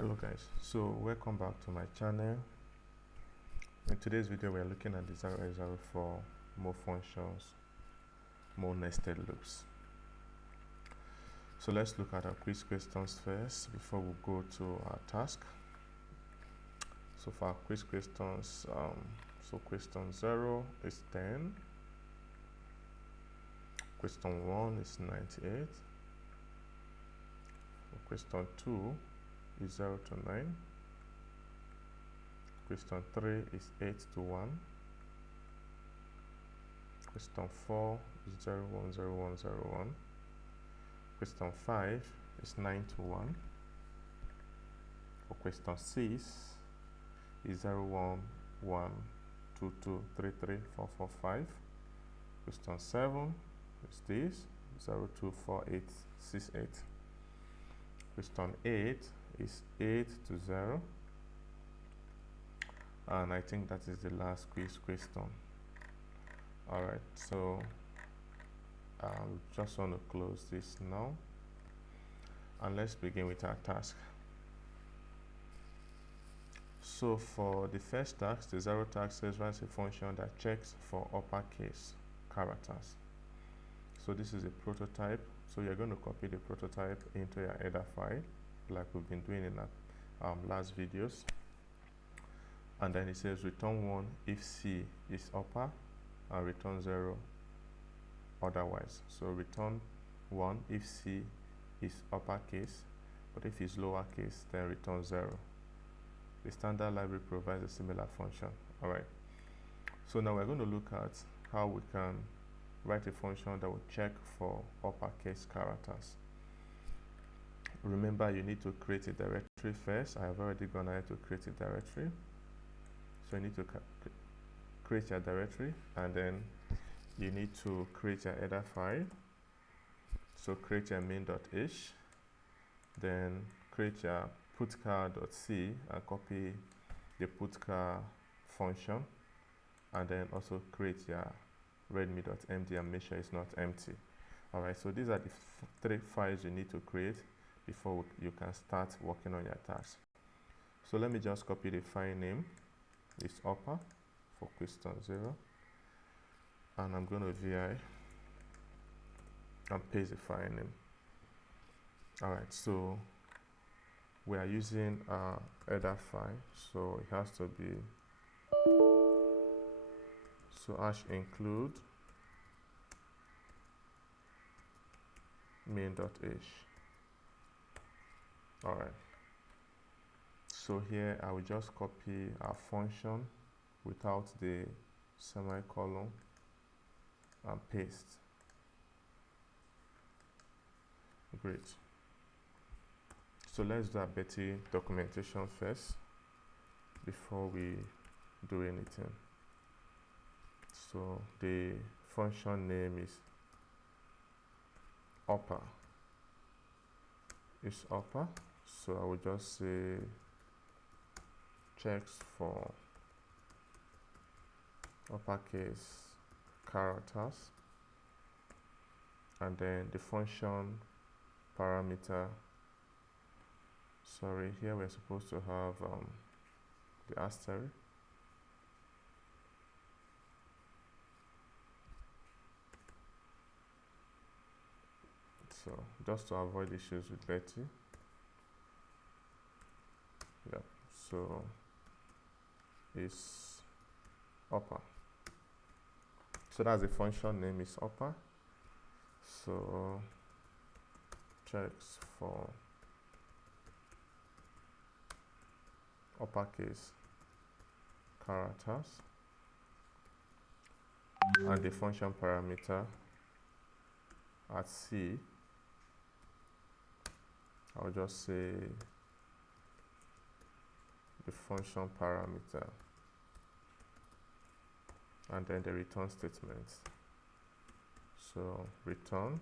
Hello guys, so welcome back to my channel. In today's video we are looking at the 0 for more functions, more nested loops. So let's look at our quiz questions first before we go to our task. So for our quiz questions, so question 0 is 10, question 1 is 98, question 2 is 0 to 9, question 3 is 8 to 1, question 4 is 0 1 0 1 0 1, question 5 is 9 to 1, for question 6 is 0 1 1 2 2 3 3 4 4 5, question 7 is this 0 2 4 8 6 8, question 8 is 8 to 0, and I think that is the last quiz question. Alright, so I just want to close this now and let's begin with our task. So for the first task, the 0 task says write a function that checks for uppercase characters. So this is a prototype, so you're going to copy the prototype into your header file like we've been doing in our last videos, and then it says return 1 if C is upper and return 0 otherwise. So return 1 if C is uppercase, but if it's lowercase then return 0. The standard library provides a similar function. Alright, so now we're going to look at how we can write a function that will check for uppercase characters. Remember, you need to create a directory first. I have already gone ahead to create a directory. So you need to create your directory, and then you need to create your header file. So create your main.h, then create your putchar.c and copy the putchar function, and then also create your readme.md and make sure it's not empty. Alright, so these are the 3 files you need to create before you can start working on your task. So let me just copy the file name, it's upper for question 0, and I'm going to vi and paste the file name. Alright, so we are using a header file, so it has to be #include main.h. Alright, so here I will just copy our function without the semicolon and paste. Great. So let's do a Betty documentation first before we do anything. So the function name is upper. It's upper, so I will just say checks for uppercase characters, and then the function parameter. Sorry, here we're supposed to have the asterisk. So just to avoid issues with Betty. Yeah, so it's upper. So that's the function name is upper. So checks for uppercase characters, and the function parameter at C, I'll just say the function parameter and then the return statement. So return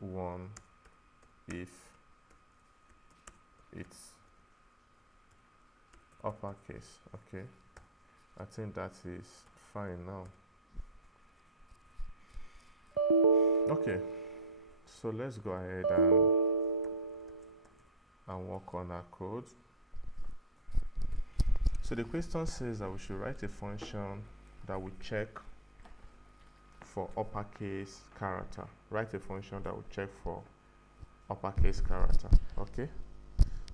1 if it's uppercase. Okay, I think that is fine now. Okay, so let's go ahead and and work on our code. So the question says that we should write a function that will check for uppercase character. Write a function that will check for uppercase character. Okay,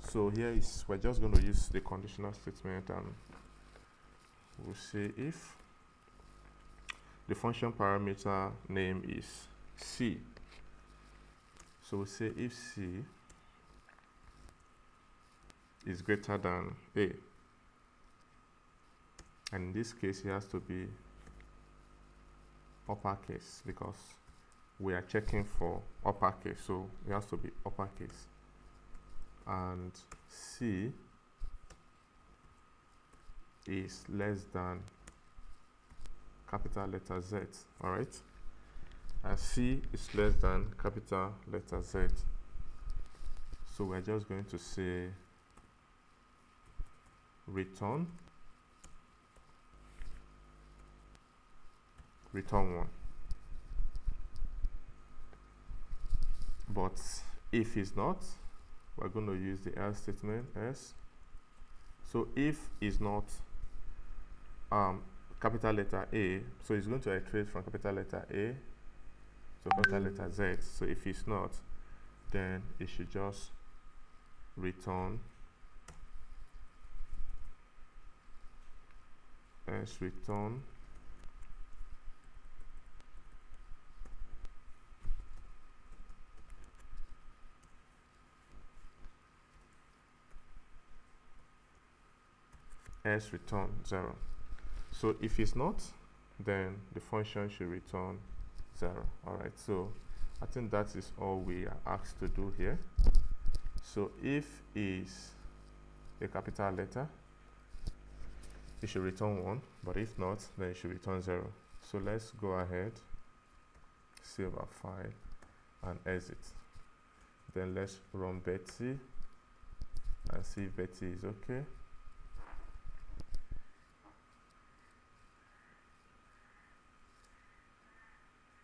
so here is, we're just going to use the conditional statement, and we'll say if the function parameter name is C. So we'll say if C is greater than A, and in this case it has to be uppercase because we are checking for uppercase, so it has to be uppercase, and C is less than capital letter Z. All right, and C is less than capital letter Z. So we're just going to say return 1. But if it's not, we're going to use the else statement, else. So if is not capital letter A, so it's going to iterate from capital letter A to capital letter Z. So if it's not, then it should just return return return 0. So if it's not, then the function should return 0. All right, so I think that is all we are asked to do here. So if is a capital letter, it should return 1, but if not, then it should return 0. So let's go ahead, save our file and exit. Then let's run Betty and see if Betty is okay.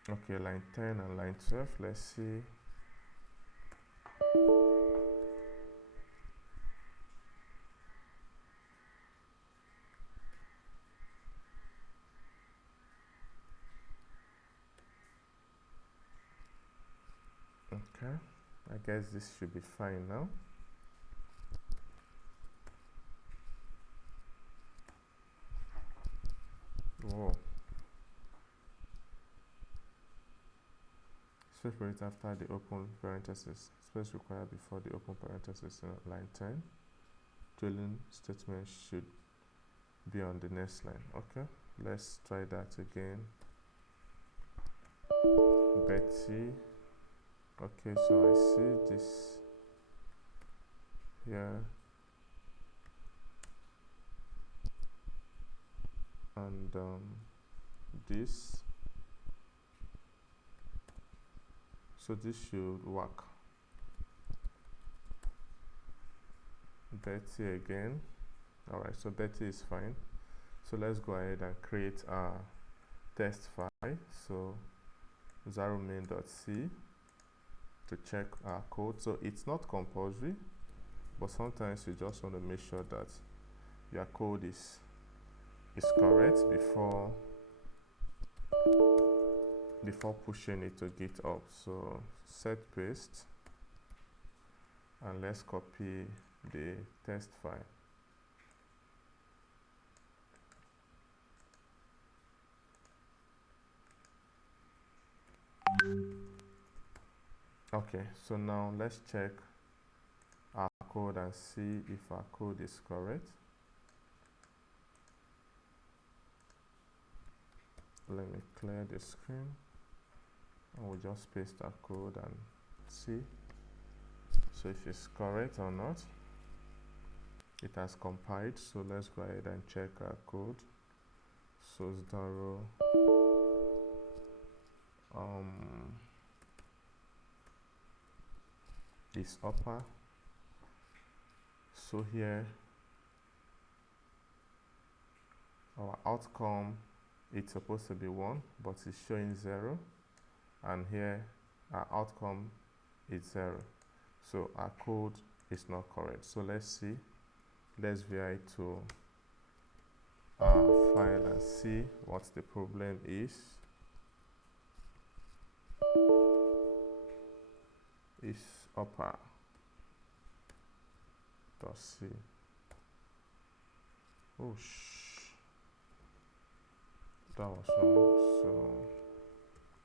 Okay, line 10 and line 12, let's see. Okay, I guess this should be fine now. Whoa. Space bracket after the open parenthesis. Space required before the open parenthesis in line 10. Dwelling statement should be on the next line. Okay, let's try that again. Betty. Okay, so I see this here, and this. So this should work. Betty again. All right, so Betty is fine. So let's go ahead and create a test file. So main.c to check our code. So it's not compulsory, but sometimes you just want to make sure that your code is correct before pushing it to GitHub. So set paste, and let's copy the test file. Okay, so now let's check our code and see if our code is correct. Let me clear the screen, and we'll just paste our code and see. So if it's correct or not. It has compiled, so let's go ahead and check our code. Source .row is upper. So here our outcome, it's supposed to be 1, but it's showing 0, and here our outcome is 0. So our code it's not correct. So let's see. Let's VI to our file and see what the problem is. Is upper dot C. Oh that was wrong. So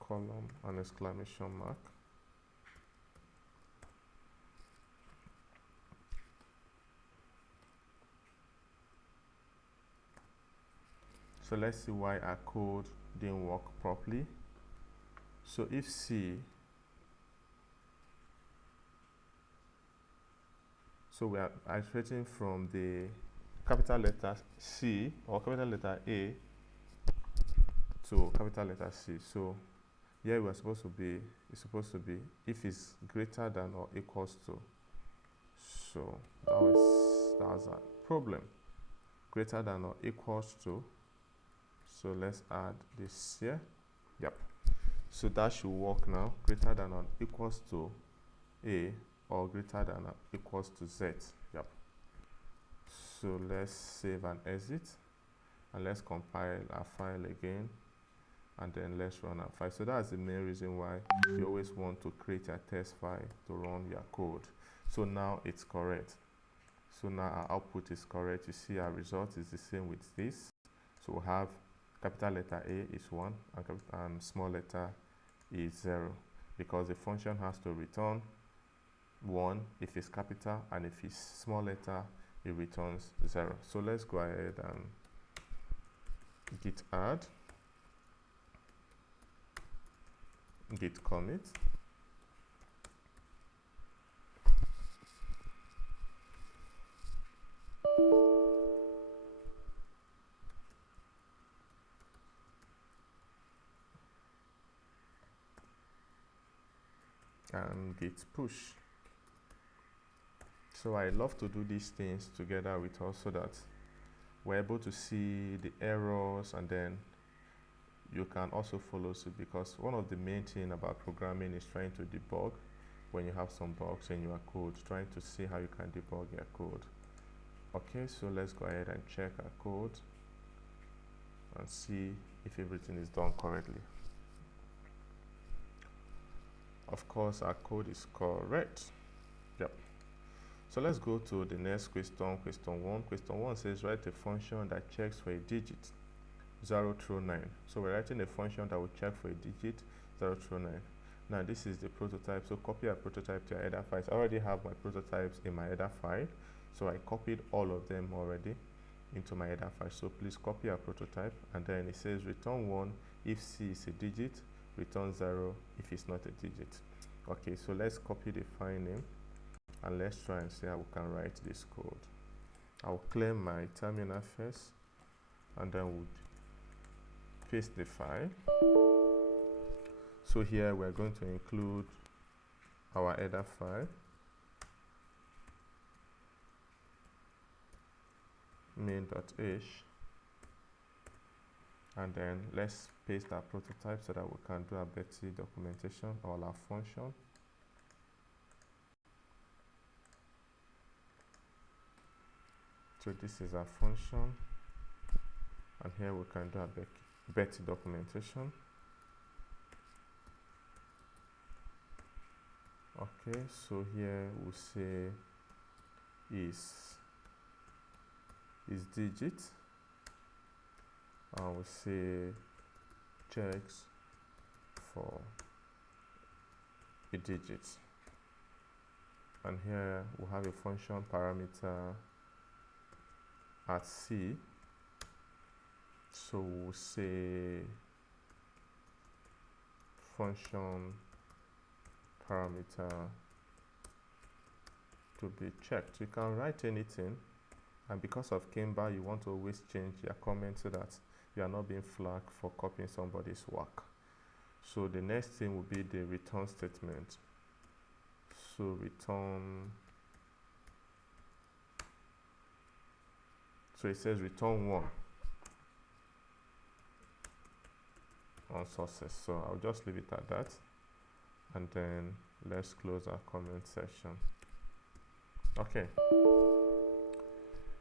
column and exclamation mark. So let's see why our code didn't work properly. So if C, so we are iterating from the capital letter C or capital letter A to capital letter C. So here we're supposed to be, it's supposed to be if it's greater than or equals to. So that was a problem. Greater than or equals to. So let's add this here. Yep. So that should work now. Greater than or equals to A or greater than or equals to Z. Yep. So let's save and exit. And let's compile our file again. And then let's run our file. So that's the main reason why you always want to create a test file to run your code. So now it's correct. So now our output is correct. You see our result is the same with this. So we have capital letter A is 1 and small letter is 0 because the function has to return 1 if it's capital, and if it's small letter it returns 0. So let's go ahead and git add, git commit, and git push. So I love to do these things together with us so that we're able to see the errors, and then you can also follow suit, because one of the main things about programming is trying to debug when you have some bugs in your code, trying to see how you can debug your code. Okay, so let's go ahead and check our code and see if everything is done correctly. Of course, our code is correct. Yep. So let's go to the next question, question 1. Question 1 says write a function that checks for a digit 0 through 9. So we're writing a function that will check for a digit 0 through 9. Now this is the prototype, so copy a prototype to your header files. I already have my prototypes in my header file, so I copied all of them already into my header file. So please copy a prototype, and then it says return 1 if C is a digit, return 0 if it's not a digit. Okay, so let's copy the file name and let's try and see how we can write this code. I'll clear my terminal first, and then we'll paste the file. So here we're going to include our header file, main.h, and then let's paste our prototype so that we can do a better documentation of our function. So this is our function, and here we can do a better documentation. Okay, so here we'll say is digit, and we'll say checks for a digit, and here we'll have a function parameter at C. So we'll say function parameter to be checked. You can write anything, and because of Kimba, you want to always change your comment so that you are not being flagged for copying somebody's work. So the next thing will be the return statement. So return, so it says return 1 on success. So I'll just leave it at that, and then let's close our comment section. Okay,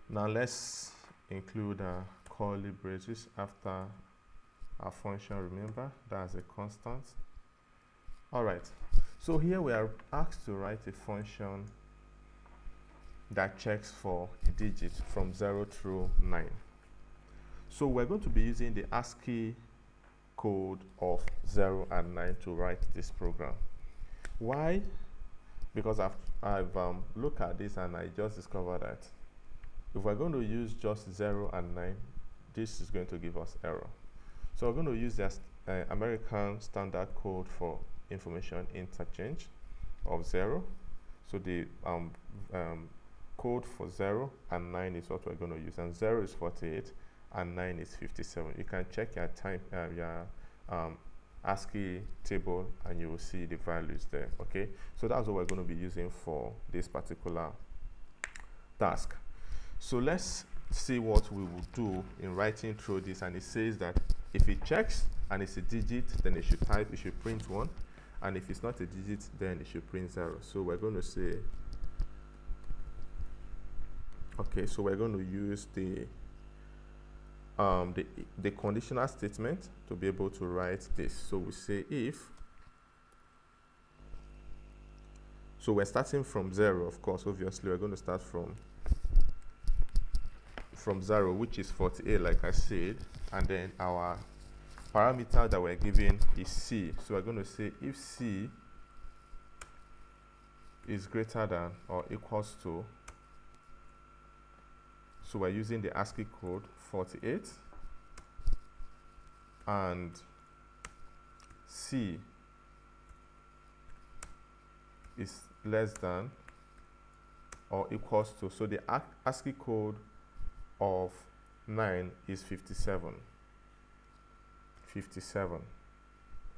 now let's include curly braces after our function. Remember, that's a constant. All right, so here we are asked to write a function that checks for a digit from 0 through 9. So we're going to be using the ASCII code of 0 and 9 to write this program. Why? Because I've looked at this and I just discovered that if we're going to use just 0 and 9, this is going to give us error. So we're going to use the American Standard Code for Information Interchange of 0. So the code for 0 and 9 is what we're going to use, and 0 is 48 and 9 is 57. You can check your ASCII table and you will see the values there. Okay, so that's what we're going to be using for this particular task. So let's see what we will do in writing through this. And it says that if it checks and it's a digit, then it should print 1, and if it's not a digit, then it should print 0. So we're going to say, okay, so we're going to use the conditional statement to be able to write this. So we say if, so we're starting from 0, of course. Obviously we're going to start from 0, which is 48, like I said, and then our parameter that we're given is c. So we're going to say if c is greater than or equals to, so we're using the ASCII code 48, and c is less than or equals to, so the ASCII code of 9 is 57. 57.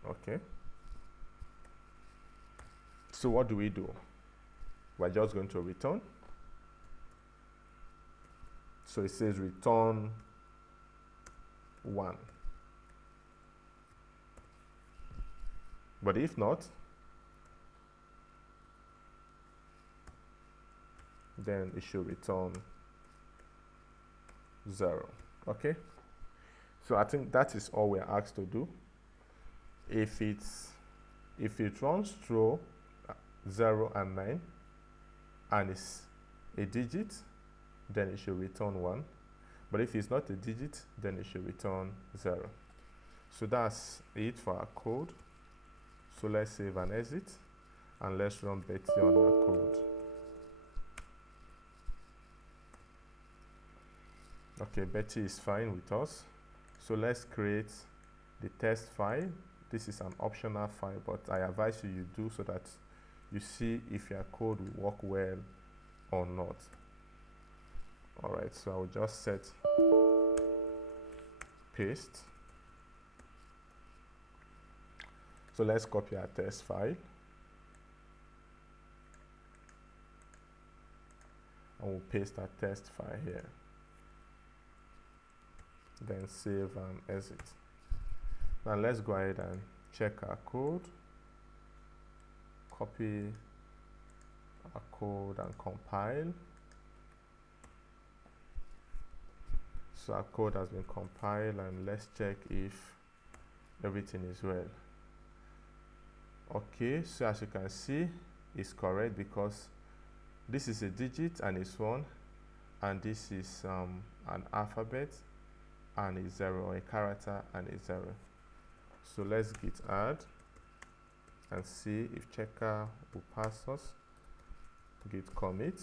Okay, so what do? We're just going to return. So it says return 1. But if not, then it should return 0. Okay, so I think that is all we're asked to do. If it runs through 0 and 9 and it's a digit, then it should return 1. But if it's not a digit, then it should return 0. So that's it for our code. So let's save and exit, and let's run Betty on our code. Okay, Betty is fine with us. So let's create the test file. This is an optional file, but I advise you do so that you see if your code will work well or not. All right, so I will just set paste. So let's copy our test file, and we'll paste our test file here. Then save and exit. Now let's go ahead and check our code. Copy our code and compile. So our code has been compiled, and let's check if everything is well. Okay, so as you can see, it's correct because this is a digit and it's 1, and this is an alphabet and it's 0, or a character and it's 0. So let's git add and see if checker will pass us. Git commit.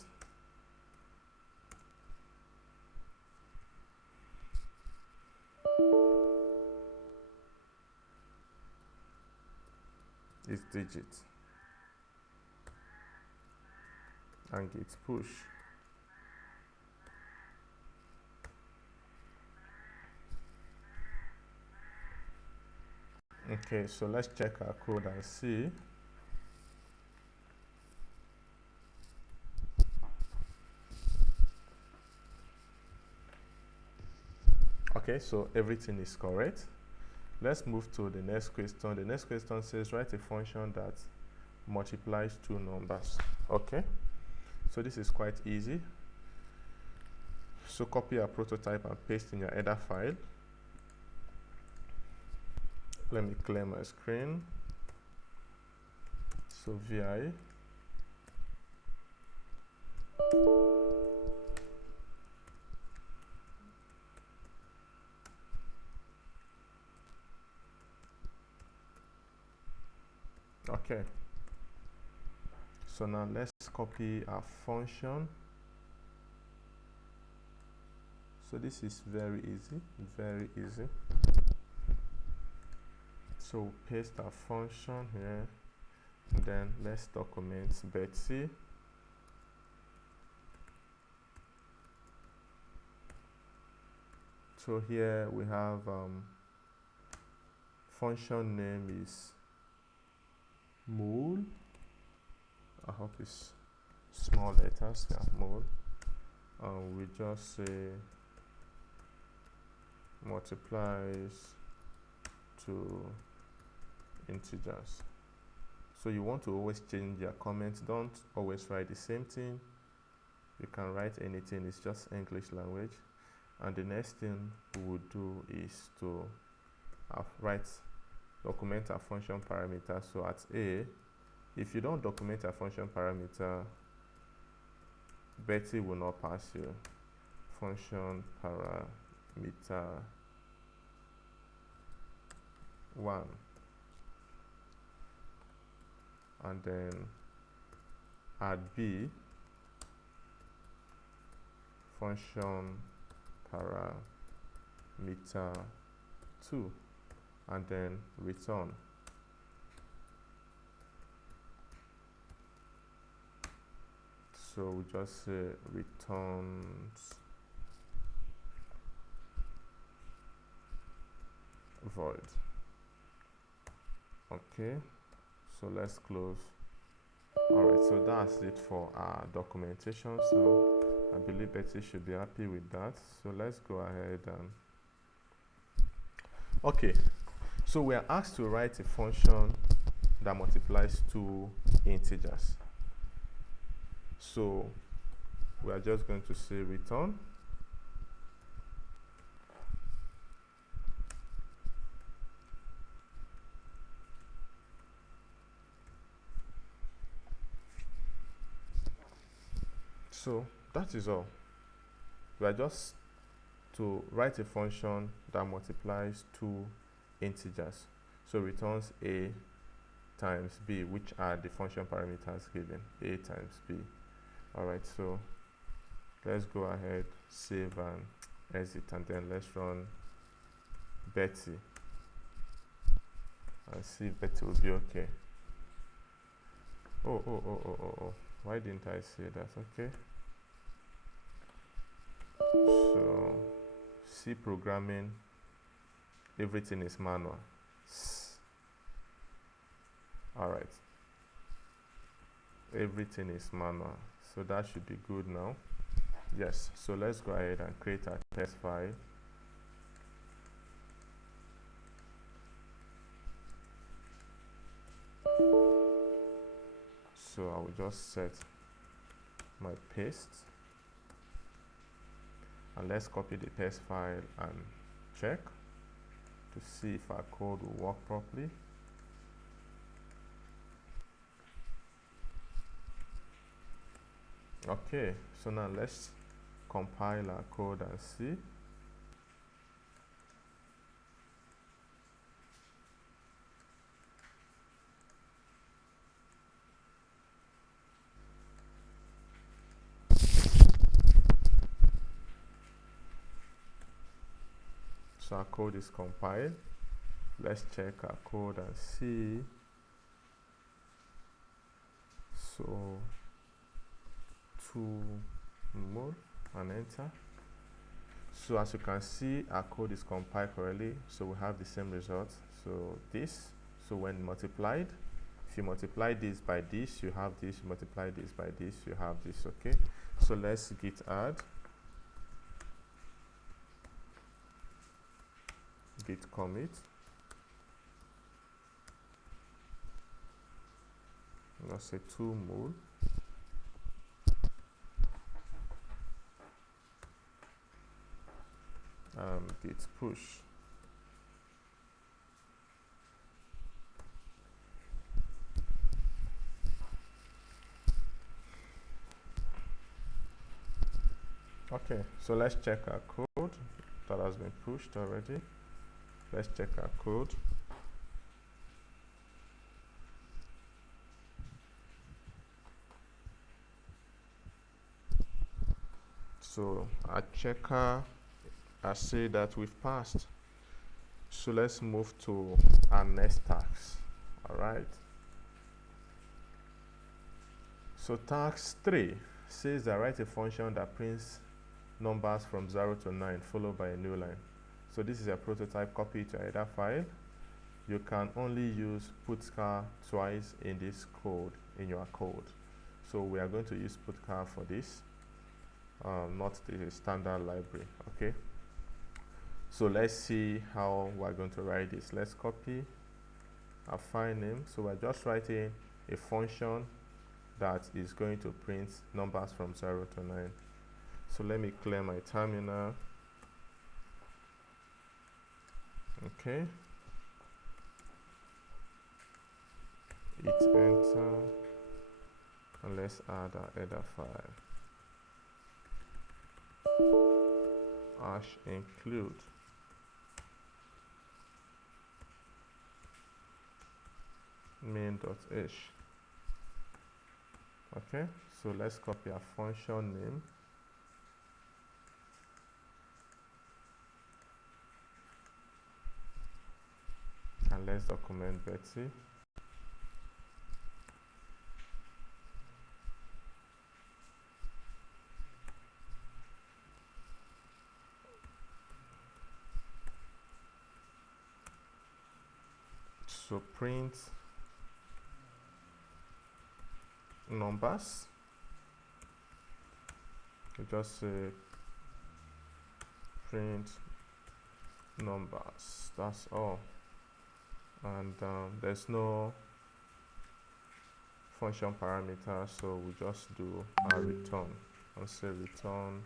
It's digit, and git push. Okay, so let's check our code and see. Okay, so everything is correct. Let's move to the next question. The next question says write a function that multiplies two numbers. Okay, So this is quite easy. So copy our prototype and paste in your header file. Let me clear my screen. So VI. Okay. So now let's copy our function. So this is very easy, very easy. So paste our function here, and then let's document Betsy. So here we have function name is mul. I hope it's small letters, yeah, mul. We just say multiplies to integers. So you want to always change your comments. Don't always write the same thing. You can write anything, it's just English language. And the next thing we would do is to document our function parameter. So at A, if you don't document a function parameter, Betty will not pass you. Function parameter 1. And then at B, function parameter 2, and then return. So we just say returns void. Okay, so let's close. Alright, so that's it for our documentation. So I believe Betty should be happy with that. So let's go ahead and okay, so we are asked to write a function that multiplies two integers. So we are just going to say return. So that is all. We are just to write a function that multiplies two integers. So returns A times B, which are the function parameters given, A times B. Alright, so let's go ahead, save and exit, and then let's run Betty and see if Betty will be okay. Oh, why didn't I say that? Okay. So C programming, everything is manual. Alright, everything is manual, so that should be good now. Yes, so let's go ahead and create a test file. So I will just set my paste, and let's copy the test file and check to see if our code will work properly. Okay, so now let's compile our code and see. So our code is compiled. Let's check our code and see. So 2 more and enter. So as you can see, our code is compiled correctly, so we have the same result. So this, so when multiplied, if you multiply this by this, you have this. You multiply this by this, you have this. Okay, so let's git add, git commit. Let's say 2 more. git push. Okay, so let's check our code that has been pushed already. Let's check our code. So our checker, I say that we've passed. So let's move to our next task. All right. So task 3 says that write a function that prints numbers from 0 to 9 followed by a new line. So this is a prototype. Copy it to either file. You can only use putchar twice in this code, in your code. So we are going to use putchar for this, not the standard library. Okay. So let's see how we're going to write this. Let's copy our file name. So we're just writing a function that is going to print numbers from 0 to 9. So let me clear my terminal. Okay. Hit enter, and let's add our header file. #include. main.h. Okay, so let's copy our function name. And let's document Betty. So print numbers. You just say print numbers. That's all. And there's no function parameter, so we just do a return and say return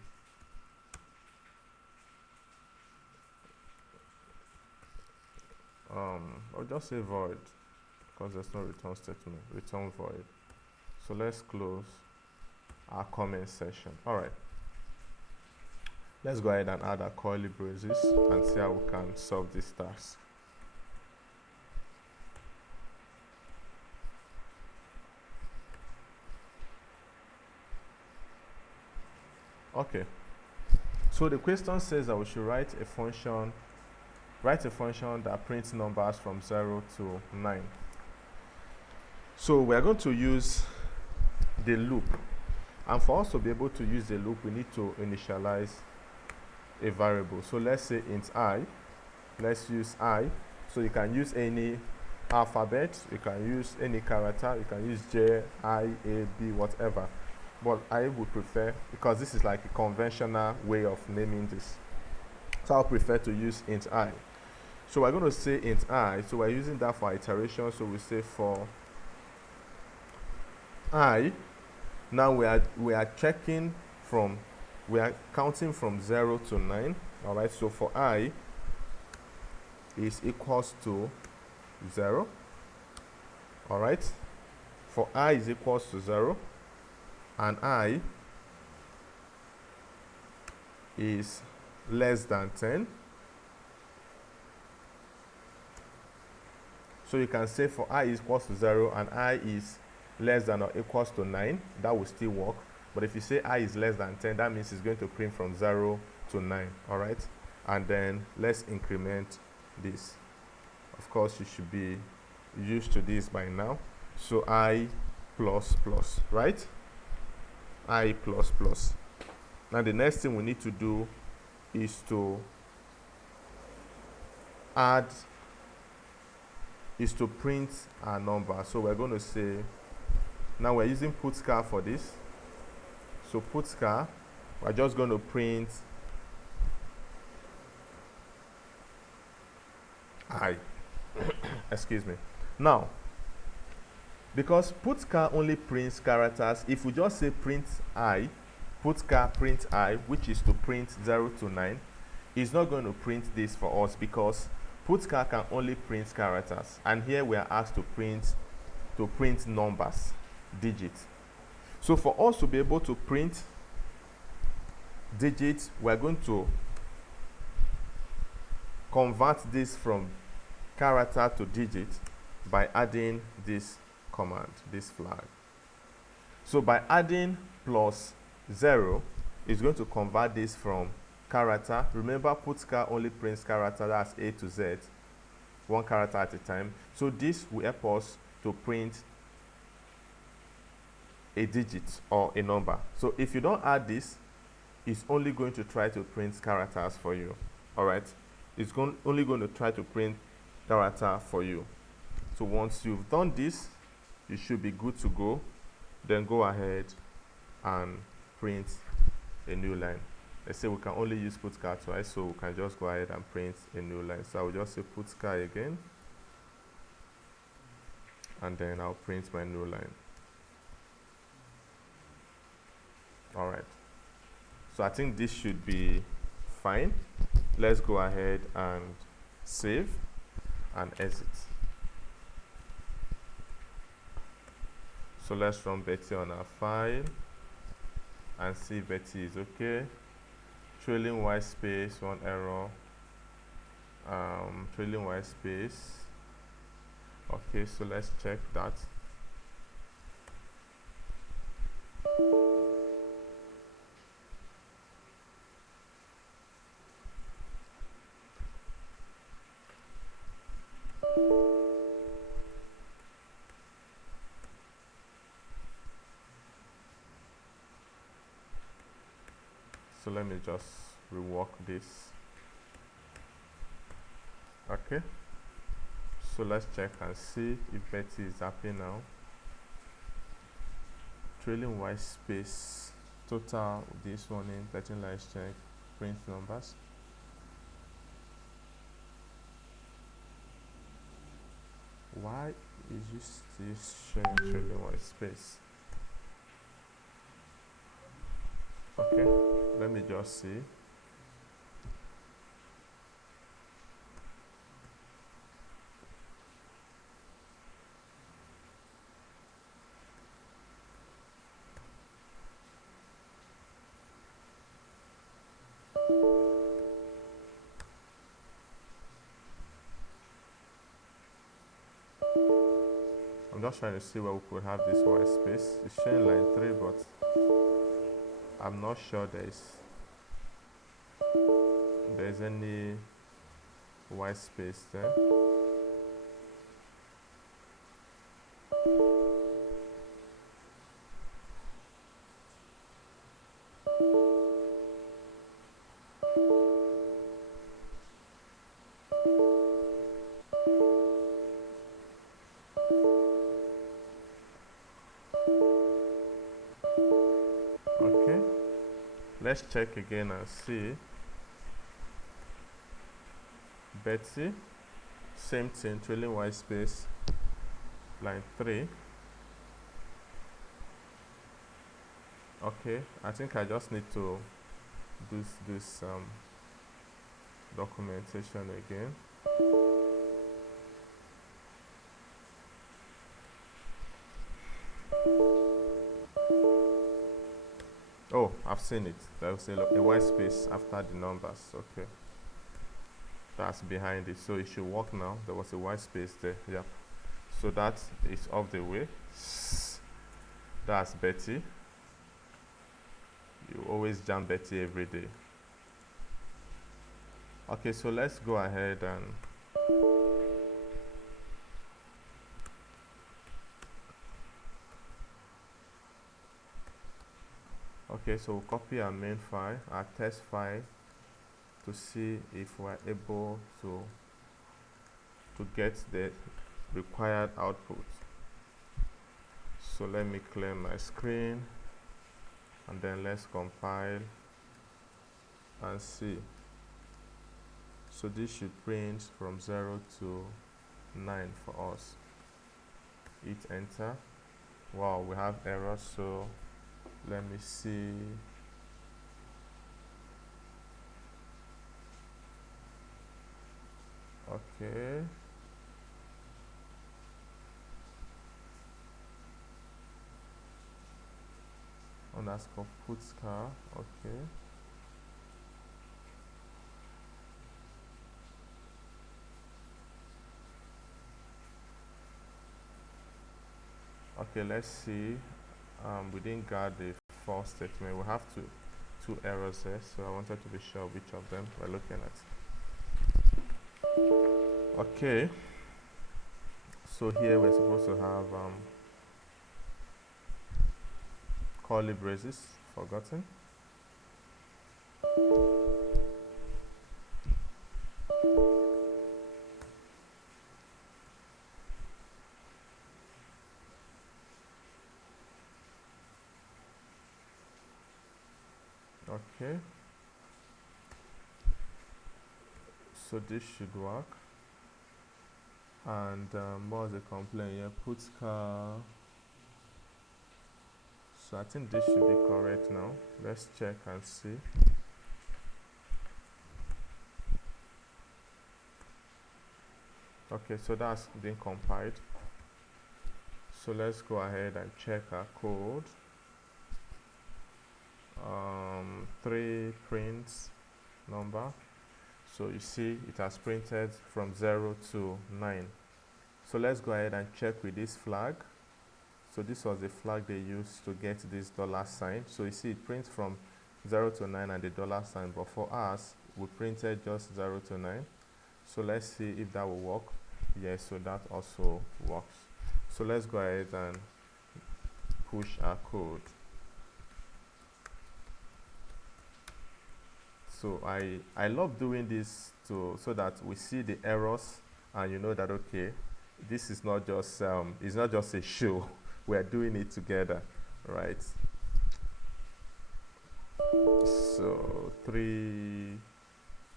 I'll just say void because there's no return statement. Return void. So let's close our comment section. All right, let's go ahead and add our curly braces and see how we can solve this task. Okay, so the question says that we should write a function that prints numbers from 0 to 9. So we are going to use the loop, and for us to be able to use the loop, we need to initialize a variable. So let's say int I. Let's use I. So you can use any alphabet, you can use any character, you can use J, I, A, B, whatever. But I would prefer, because this is like a conventional way of naming this, so I'll prefer to use int I. So we're going to say int I, so we're using that for iteration, so we say for I. Now we are checking from, we are counting from 0 to 9. All right, so for I is equals to 0. All right, for I is equals to 0, and I is less than 10. So you can say for I is equals to 0 and I is less than or equals to 9, that will still work. But if you say I is less than 10, that means it's going to print from 0 to 9. All right, and then let's increment this. Of course, you should be used to this by now. So I plus plus, right? I plus plus. Now the next thing we need to do is to print our number. So we're going to say, now we're using putchar for this. So putchar, we're just going to print I. Excuse me. Now, because putchar only prints characters, if we just say print I, putchar print I, which is to print 0 to 9, it's not going to print this for us because putchar can only print characters, and here we are asked to print numbers, digits. So for us to be able to print digits, we're going to convert this from character to digit by adding this command, this flag. So by adding +0, it's going to convert this from character. Remember, putchar only prints character, that's A to Z, one character at a time. So this will help us to print a digit or a number. So if you don't add this, it's only going to try to print characters for you. All right, it's only going to try to print character for you. So once you've done this, you should be good to go. Then go ahead and print a new line. Let's say we can only use putchar twice, so we can just go ahead and print a new line. So I will just say putchar again, and then I'll print my new line. All right, so I think this should be fine. Let's go ahead and save and exit. So let's run Betty on our file and see if Betty is okay. Trailing white space, one error. Trailing white space. Okay, so let's check that. So let me just rework this. Okay, so let's check and see if Betty is happy now. Trailing white space, total this one in 13 lines check, print numbers. Why is you still showing trailing white space? Okay, let me just see. I'm just trying to see where we could have this white space. It's showing line 3, but I'm not sure there's any white space there. Okay, let's check again and see. Betty, same thing, trailing white space, line 3. Okay, I think I just need to do this documentation again. Oh, I've seen it. There was a white space after the numbers. Okay, that's behind it, so it should work now. There was a white space there. Yep, so that is off the way. That's Betty. You always jam Betty every day. Okay, so let's go ahead and okay, so we'll copy our main file, our test file, to see if we're able to get the required output. So let me clear my screen, and then let's compile and see. So this should print from 0 to 9 for us. Hit enter. Wow, we have errors, so let me see. Okay. Underscore puts_car. Okay. Okay, let's see. We didn't get the for statement. We have two errors there, so I wanted to be sure which of them we're looking at. Okay. So here we're supposed to have curly braces, forgotten. Okay. So this should work. And what was the complaint here? Puts_car. So I think this should be correct now. Let's check and see. Okay, so that's been compiled. So let's go ahead and check our code. 3 prints number. So you see it has printed from 0 to 9. So let's go ahead and check with this flag. So this was the flag they used to get this $sign. So you see it prints from 0 to 9 and the $sign, but for us we printed just 0 to 9. So let's see if that will work. Yes, so that also works. So let's go ahead and push our code. So I love doing this so that we see the errors and you know that okay, this is not just it's not just a show. We're doing it together, right? So 3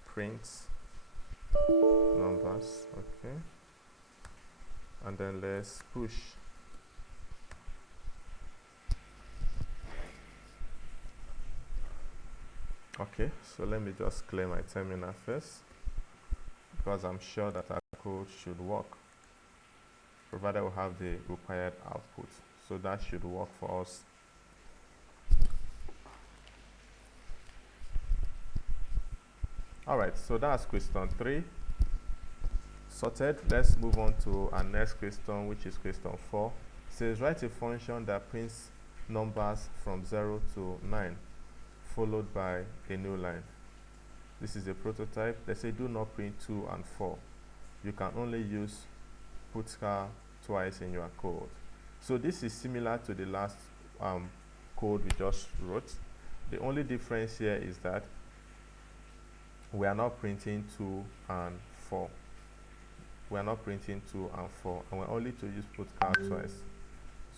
prints numbers, okay, and then let's push. Okay, so let me just clear my terminal first, because I'm sure that our code should work, provided we have the required output. So that should work for us. All right, so that's question 3 sorted. Let's move on to our next question, which is question 4. It says write a function that prints numbers from 0 to 9 followed by a new line. This is a prototype. They say do not print 2 and 4. You can only use puts_car twice in your code. So this is similar to the last code we just wrote. The only difference here is that we are not printing 2 and 4. We are not printing 2 and 4, and we're only to use puts_car twice.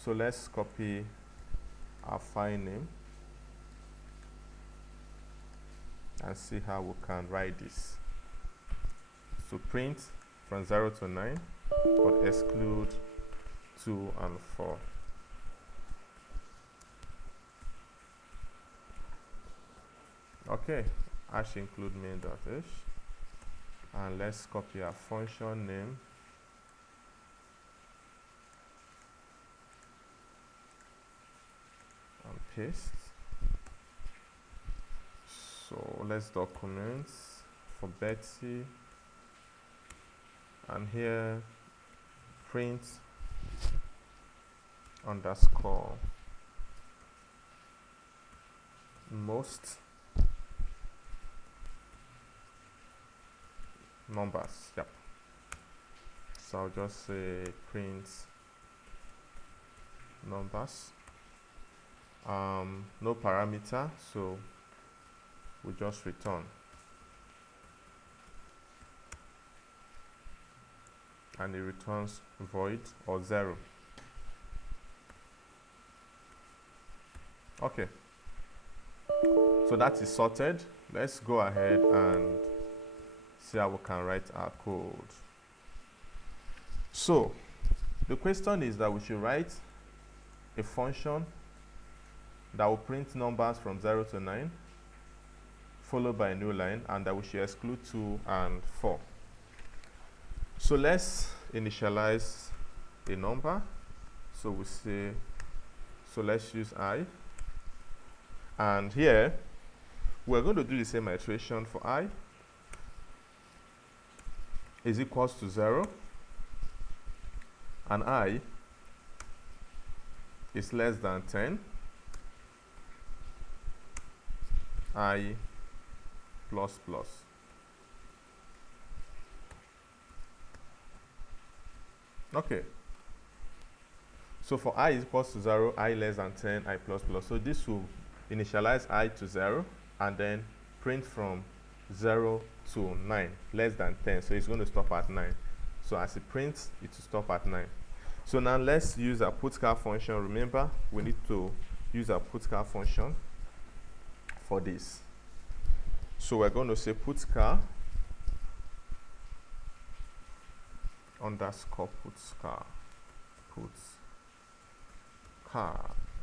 So let's copy our file name and see how we can write this. So print from 0 to 9, but exclude 2 and 4. Okay, hash include main.h, and let's copy our function name and paste. So let's document for Betty, and here print underscore most numbers. Yep. So I'll just say print numbers. No parameter, so we just return, and it returns void or 0. Okay, so that is sorted. Let's go ahead and see how we can write our code. So the question is that we should write a function that will print numbers from 0 to 9 followed by a new line, and that we should exclude 2 and 4. So let's initialize a number. So we say, so let's use I. And here, we're going to do the same iteration for I is equals to 0. And I is less than 10. I plus plus. Okay. So for I is equals to 0, I less than 10, I plus plus. So this will initialize I to 0 and then print from 0 to 9, less than 10. So it's going to stop at 9. So as it prints, it will stop at 9. So now let's use our putCar function. Remember, we need to use our putCar function for this. So we're going to say putCar underscore putCar.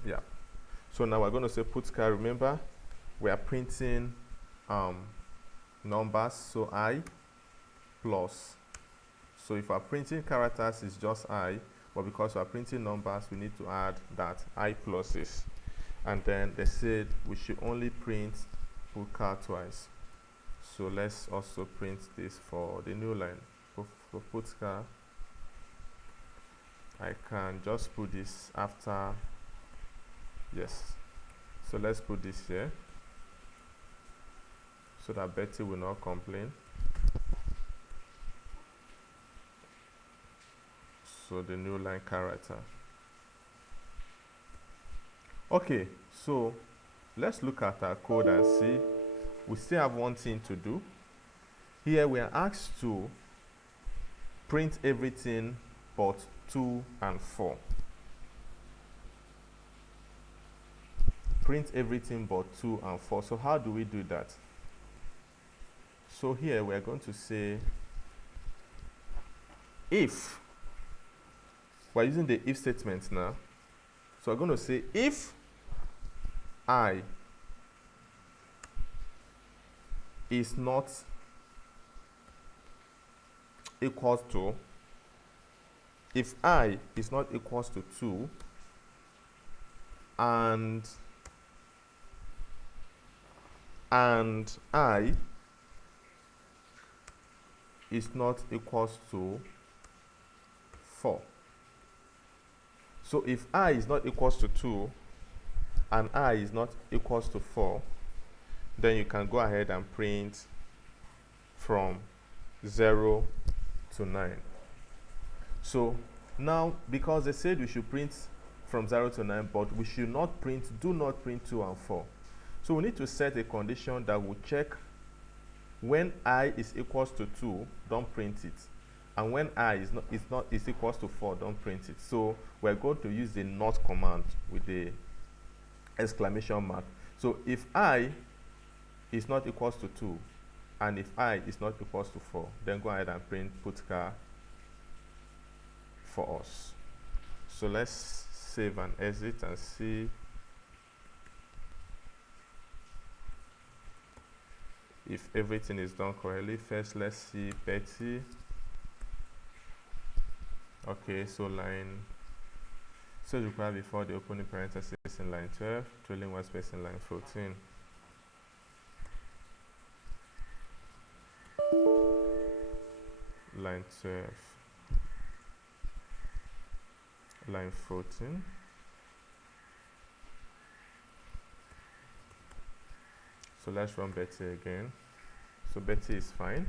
Yeah. So now we're going to say putCar. Remember, we are printing numbers, so I plus. So if we're printing characters, it's just I, but because we're printing numbers, we need to add that I pluses. And then they said we should only print putCar twice. So let's also print this for the new line. For putCar, I can just put this after, yes. So let's put this here so that Betty will not complain. So the new line character. Okay, so let's look at our code and see. We still have one thing to do. Here we are asked to print everything but 2 and 4. Print everything but 2 and 4. So how do we do that? So here we are going to say if. We're using the if statement now. So we're going to say if I is not equals to, if I is not equals to 2 and I is not equals to 4. So if I is not equals to 2 and I is not equals to 4, then you can go ahead and print from 0 to 9. So now, because they said we should print from 0 to 9, but we should not print, do not print 2 and 4. So we need to set a condition that will check when I is equals to 2, don't print it. And when I is equals to 4, don't print it. So we're going to use the not command with the exclamation mark. So if I is not equals to 2, and if I is not equals to 4, then go ahead and print putCar for us. So let's save and exit and see if everything is done correctly. First, let's see Betty. Okay, so line, so required before the opening parenthesis in line 12, trailing one space in line 14. Line 12, line 14. So let's run Betty again. So Betty is fine.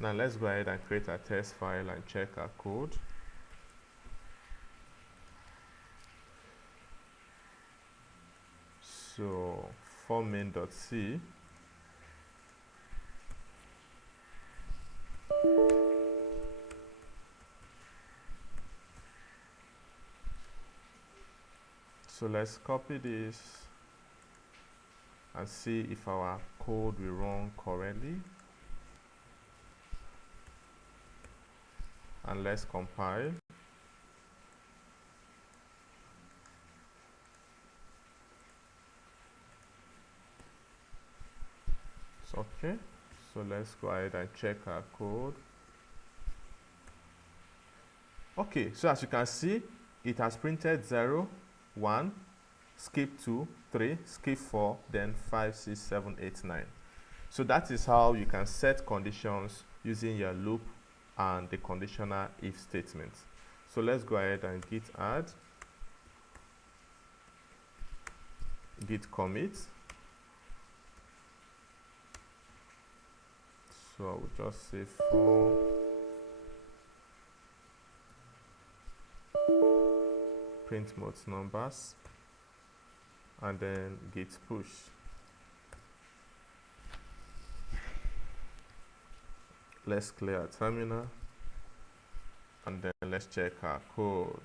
Now let's go ahead and create a test file and check our code. So for main.c, so let's copy this and see if our code will run correctly. And let's compile. It's okay. So let's go ahead and check our code. Okay, so as you can see, it has printed 0, 1, skip 2, 3, skip 4, then 5, 6, 7, 8, 9. So that is how you can set conditions using your loop and the conditional if statement. So let's go ahead and git add, git commit. So I will just say for print mode numbers and then git push. Let's clear our terminal and then let's check our code.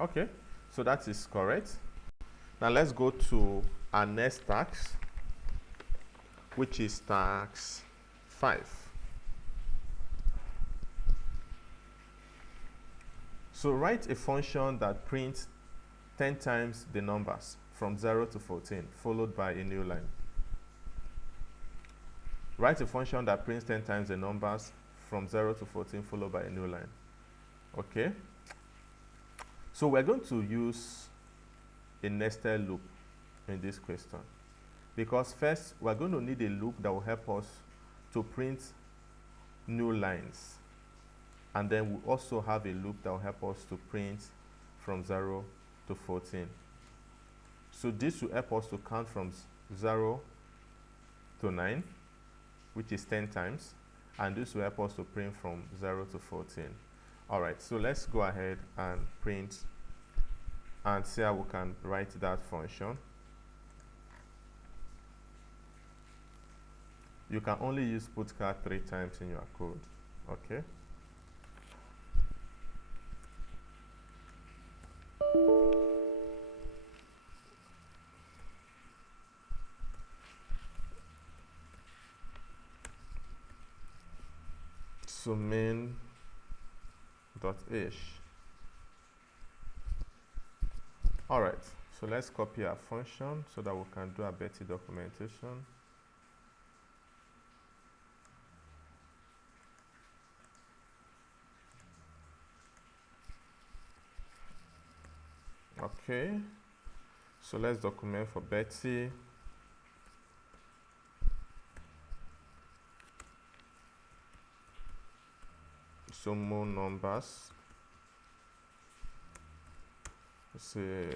Okay, so that is correct. Now let's go to our next task, which is task 5. So write a function that prints 10 times the numbers from 0 to 14, followed by a new line. Write a function that prints 10 times the numbers from 0 to 14, followed by a new line. Okay? So we're going to use a nested loop in this question, because first we're going to need a loop that will help us to print new lines, and then we also have a loop that will help us to print from 0 to 14. So this will help us to count from 0 to 9, which is 10 times, and this will help us to print from 0 to 14. All right, so let's go ahead and print and see how we can write that function. You can only use putcard 3 times in your code. Okay. So main.ish. All right, so let's copy our function so that we can do a better documentation. Okay, so let's document for Betty. So more numbers. Let's say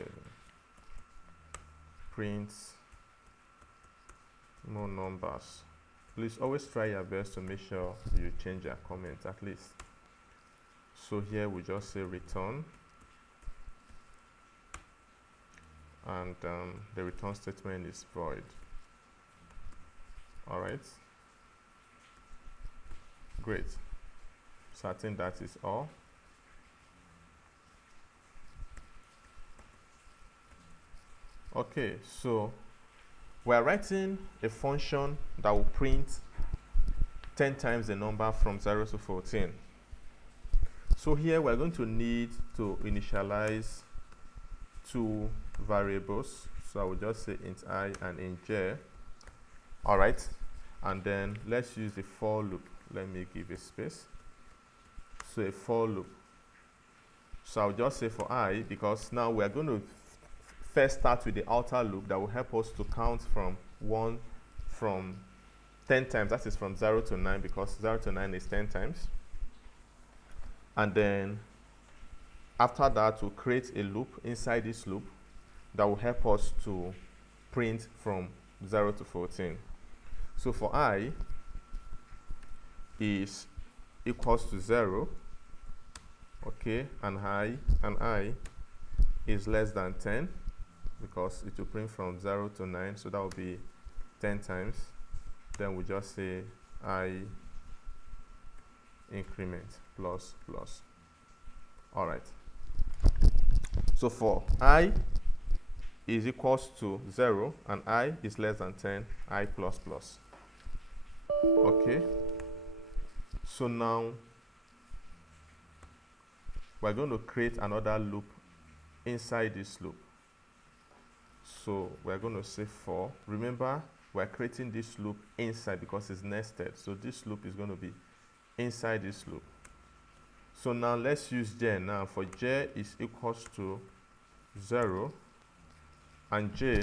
print more numbers. Please always try your best to make sure you change your comment at least. So here we just say return, and the return statement is void. All right, great. So I think that is all. Okay, so we're writing a function that will print 10 times the number from 0 to 14. So here we're going to need to initialize 2 variables. So I will just say int I and int j. All right, and then let's use the for loop. Let me give a space. So a for loop. So I'll just say for I, because now we're going to first start with the outer loop that will help us to count from 10 times. That is from 0 to 9, because 0 to 9 is 10 times. And then after that, we'll create a loop inside this loop that will help us to print from 0 to 14. So for I is equals to 0, okay, and I is less than 10, because it will print from 0 to 9, so that will be 10 times. Then we just say I increment plus plus. All right. So for I is equals to 0 and I is less than 10, I plus plus. Okay. So now we're going to create another loop inside this loop. So we're going to say for. Remember, we're creating this loop inside because it's nested. So this loop is going to be inside this loop. So now let's use j. Now for j is equals to 0 and j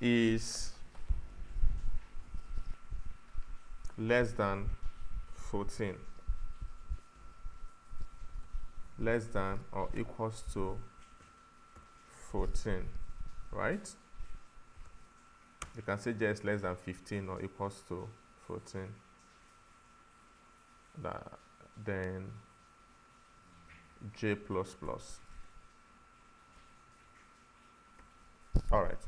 is less than 14, less than or equals to 14, right? You can say j is less than 15 or equals to 14. Then j plus plus. All right.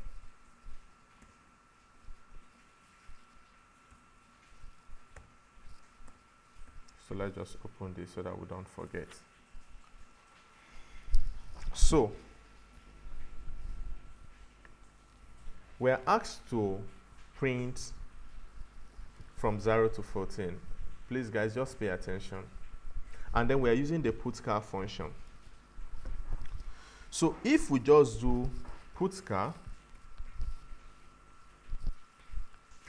So let's just open this so that we don't forget. So we're asked to print from 0 to 14. Please guys, just pay attention. And then we're using the putchar function. So if we just do putchar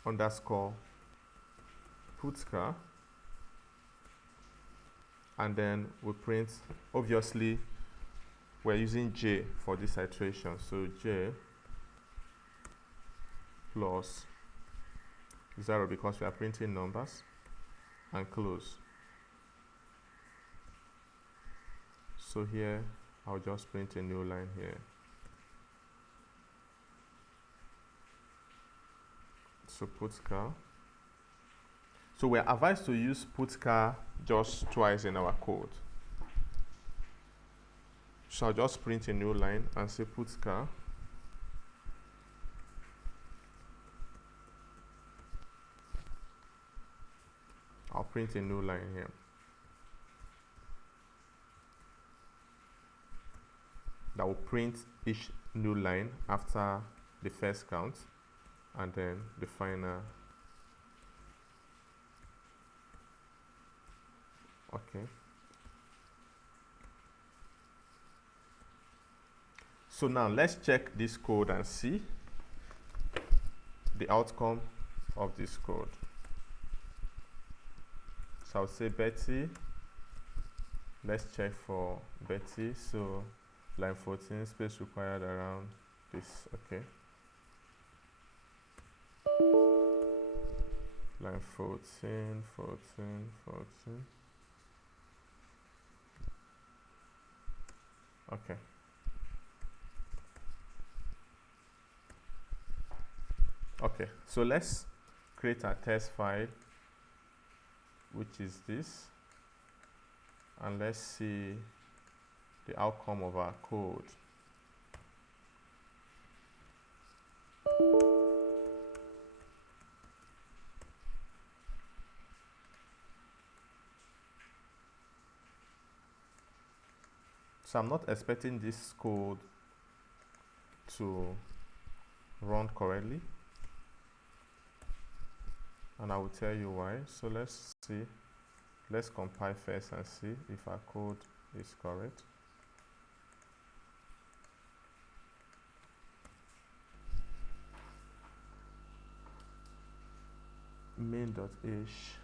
underscore putchar, and then we print, obviously we're using j for this iteration, so j plus 0 because we are printing numbers, and close. So here I'll just print a new line here. So putchar. So we're advised to use putchar just twice in our code. So I'll just print a new line and say putchar. I'll print a new line here. That will print each new line after the first count and then the final. Okay. So now let's check this code and see the outcome of this code. So I'll say Betty. Let's check for Betty. So line 14, space required around this. Okay. Line 14, 14, 14. Okay. Okay, so let's create a test file, which is this, and let's see the outcome of our code. So I'm not expecting this code to run correctly, and I will tell you why. So let's see. Let's compile first and see if our code is correct. Main.h.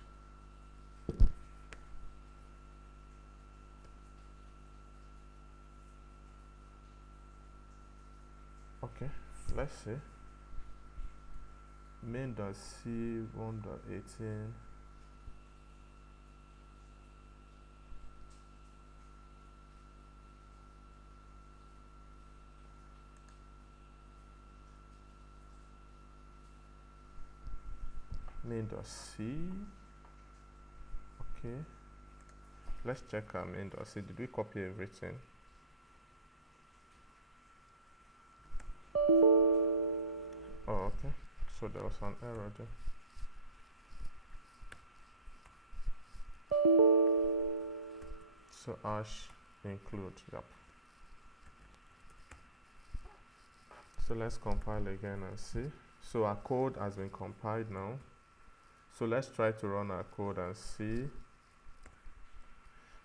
Okay, let's see. Main.c 1.18. Main.c. Okay, let's check our main.c. Did we copy everything? Oh, okay. So there was an error there. So hash include, yep. So let's compile again and see. So our code has been compiled now. So let's try to run our code and see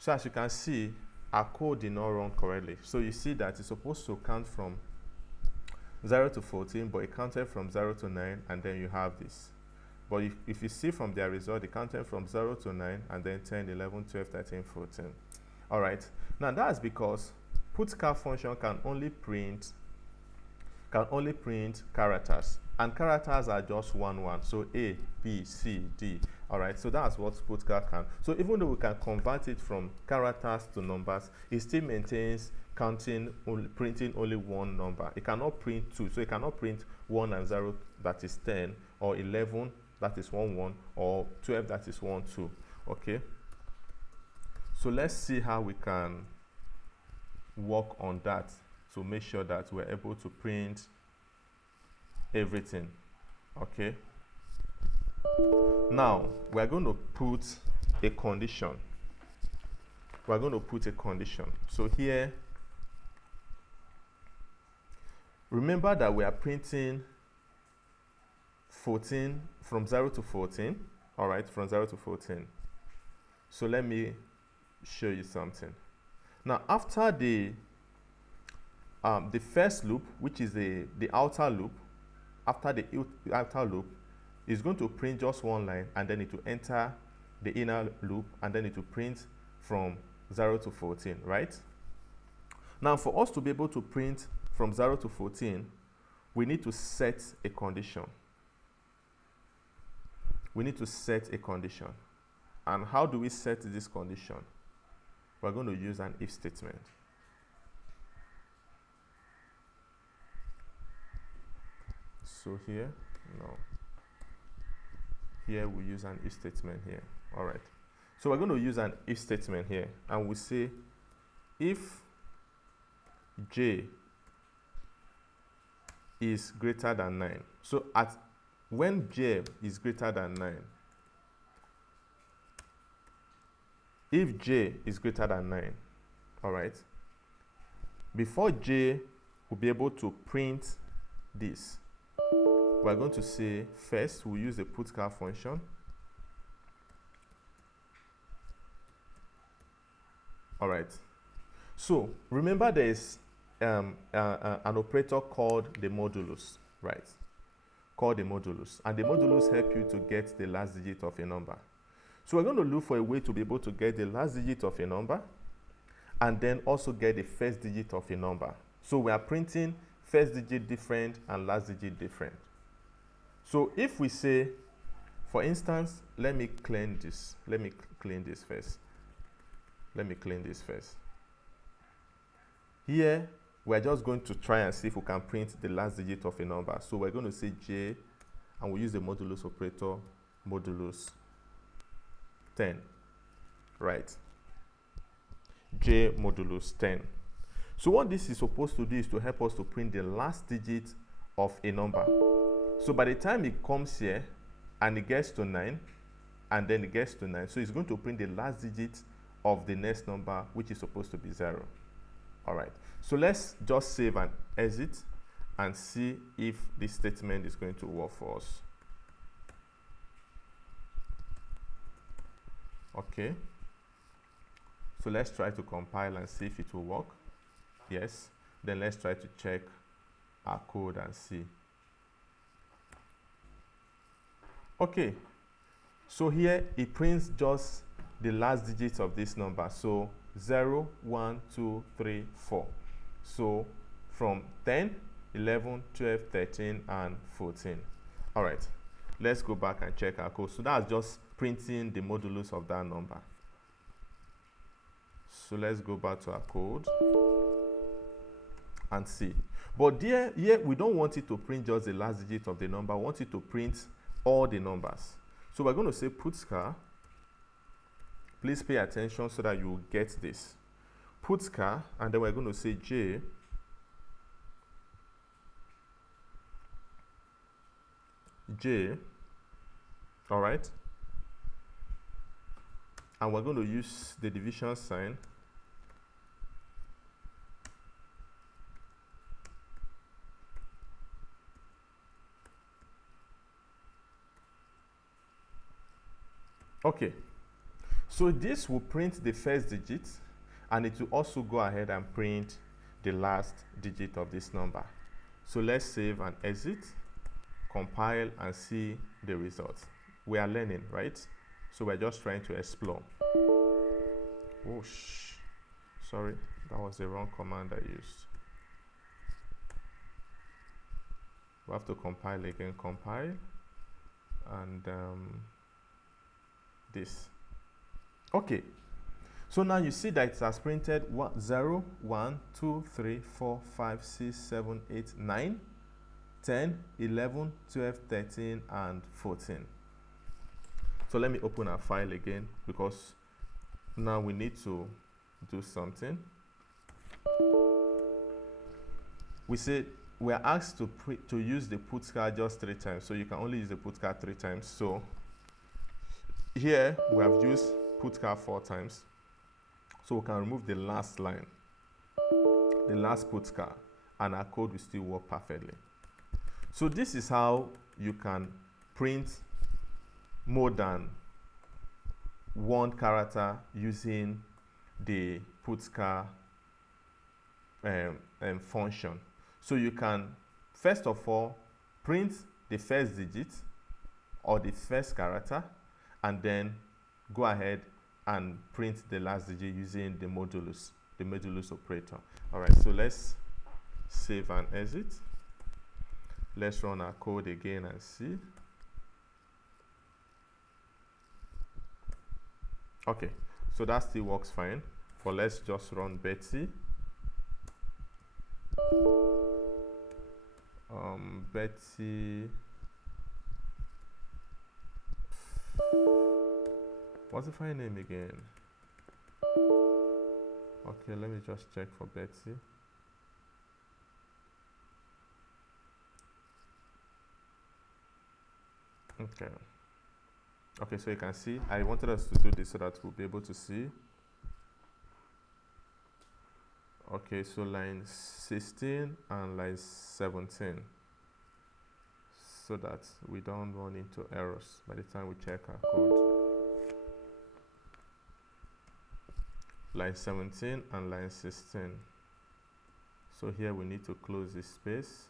So as you can see, our code did not run correctly. So you see that it's supposed to count from 0 to 14, but it counted from 0 to 9, and then you have this. But if you see from their result, it counted from 0 to 9, and then 10, 11, 12, 13, 14. All right. Now that's because putCar function can only print characters, and characters are just one. So A, B, C, D. All right. So that's what putCar can. So even though we can convert it from characters to numbers, it still maintains printing only one number. It cannot print two. So it cannot print 1 and 0, that is 10, or 11, that is 1, 1, or 12, that is 1, 2. Okay. So let's see how we can work on that to make sure that we're able to print everything. Okay. Now we're going to put a condition. We're going to put a condition. So here, remember that we are printing 14 from 0 to 14. All right, from 0 to 14. So let me show you something. Now, after the first loop, which is the outer loop, after the outer loop, is going to print just one line, and then it will enter the inner loop, and then it will print from 0 to 14, right? Now, for us to be able to print from 0 to 14, we need to set a condition. We need to set a condition. And how do we set this condition? We're going to use an if statement. So here, no. Here we use an if statement here. All right. So we're going to use an if statement here, and we say if j is greater than 9. So when j is greater than 9, if j is greater than 9, all right, before j will be able to print this, we're going to say first we'll use the putCar function. All right. So remember there is an operator called the modulus, right? Called the modulus, and the modulus help you to get the last digit of a number. So we're going to look for a way to be able to get the last digit of a number, and then also get the first digit of a number. So we are printing first digit different and last digit different. So if we say, for instance, let me clean this. Let me clean this first. Let me clean this first. Here, we're just going to try and see if we can print the last digit of a number. So we're going to say j, and we use the modulus operator, modulus 10, right? J modulus 10. So what this is supposed to do is to help us to print the last digit of a number. So by the time it comes here and it gets to 9, and then it gets to 9, so it's going to print the last digit of the next number, which is supposed to be 0. All right. So let's just save and exit and see if this statement is going to work for us. Okay. So let's try to compile and see if it will work. Yes. Then let's try to check our code and see. Okay. So here it prints just the last digits of this number. So 0, 1, 2, 3, 4. So from 10, 11, 12, 13, and 14. All right. Let's go back and check our code. So that's just printing the modulus of that number. So let's go back to our code and see. But here we don't want it to print just the last digit of the number. We want it to print all the numbers. So we're going to say putCar. Please pay attention so that you get this. putCar, and then we're going to say j all right, and we're going to use the division sign. Okay, So this will print the first digit, and it will also go ahead and print the last digit of this number. So let's save and exit, compile, and see the results. We are learning, right? So we're just trying to explore. Whoosh. Sorry, that was the wrong command I used. We have to compile again, compile, and this. Okay, so now you see that it has printed 0, 1, 2, 3, 4, 5, 6, 7, 8, 9, 10, 11, 12, 13, and 14. So let me open our file again, because now we need to do something. We said we are asked to use the puts_char just 3 times, so you can only use the puts_char 3 times. So here we have used puts_char 4 times, so we can remove the last line, the last puts_char, and our code will still work perfectly. So this is how you can print more than one character using the puts_char function. So you can first of all print the first digit or the first character, and then go ahead and print the last digit using the modulus operator. All right, so let's save and exit. Let's run our code again and see. Okay, so that still works fine, but let's just run Betty. Betty, what's the file name again? Okay, let me just check for Betty. Okay, so you can see I wanted us to do this so that we'll be able to see. Okay, so line 16 and line 17, so that we don't run into errors by the time we check our code. Line 17 and line 16. So here we need to close this space,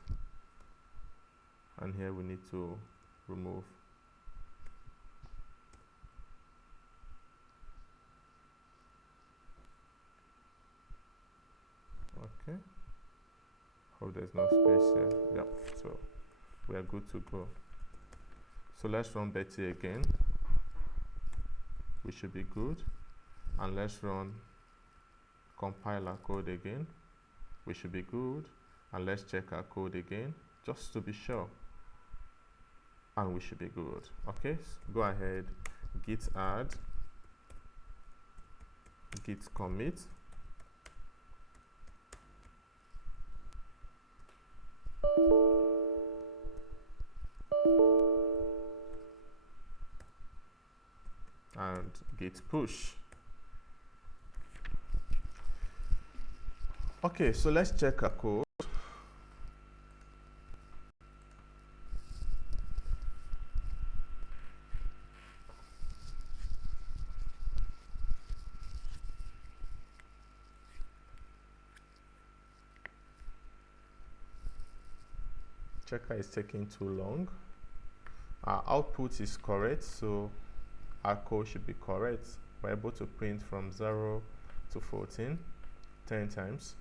and here we need to remove. Okay, hope there's no space here. Yep, so we are good to go. So let's run Betty again. We should be good. And let's run compile our code again. We should be good. And let's check our code again just to be sure, and we should be good. Okay, so go ahead, git add, git commit, and git push. Okay, so let's check our code. Checker is taking too long. Our output is correct, so our code should be correct. We're able to print from 0 to 14 10 times.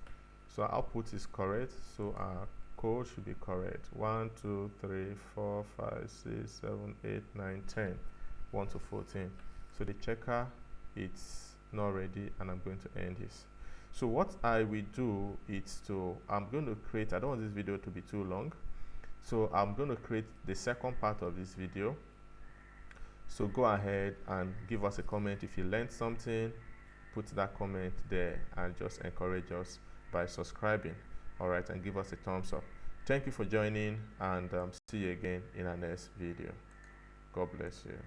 So our output is correct, so our code should be correct. 1, 2, 3, 4, 5, 6, 7, 8, 9, 10, 1 to 14. So the checker, it's not ready, and I'm going to end this. So what I will do is I'm going to create, I don't want this video to be too long, so I'm going to create the second part of this video. So go ahead and give us a comment if you learned something. Put that comment there and just encourage us by subscribing. All right, and give us a thumbs up. Thank you for joining, and see you again in our next video. God bless you.